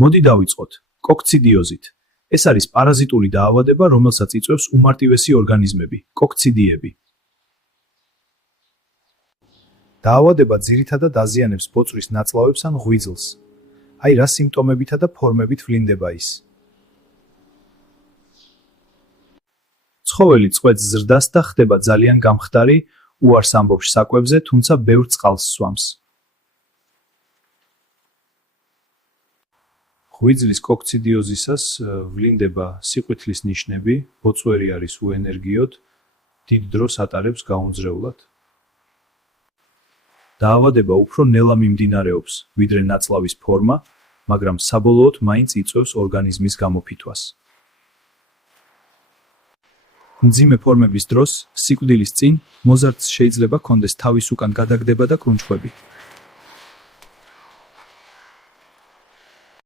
მოდი დავიწყოთ. კოქციდიოზით. ეს არის პარაზიტული დაავადება, რომელსაც იწვევს უმარტივესი ორგანიზმები, კოქციდიები. დაავადება ძირითადად აზიანებს ბოწვის ნაწლავებს ან ღვიძლს. აი რა სიმპტომებითა და ფორმებით ვლინდება ის. ცხოველი წვეთს ზრდას და ხდება ძალიან გამხდარი, უარს ამბობს საკვებზე, თუმცა ბევრ წყალს სვამს. ღვიძლის კოქციდიოზისას ვლინდება სიყვითლის ნიშნები, ბოწვერი არის უენერგიოდ, დიდ დროს ატარებს გაუნձრევლად. დაავადება უფრო ნელა მიმდინარეობს, ვიდრე ნაწლავის ფორმა, მაგრამ საბოლოოდ მაინც იწვევს ორგანიზმის გამოფითვას. მძიმე ფორმების დროს, სიკვდილის წინ, მოზარდს შეიძლება ჰქონდეს თავის უკან გადაგდება და კრუნჩხვები.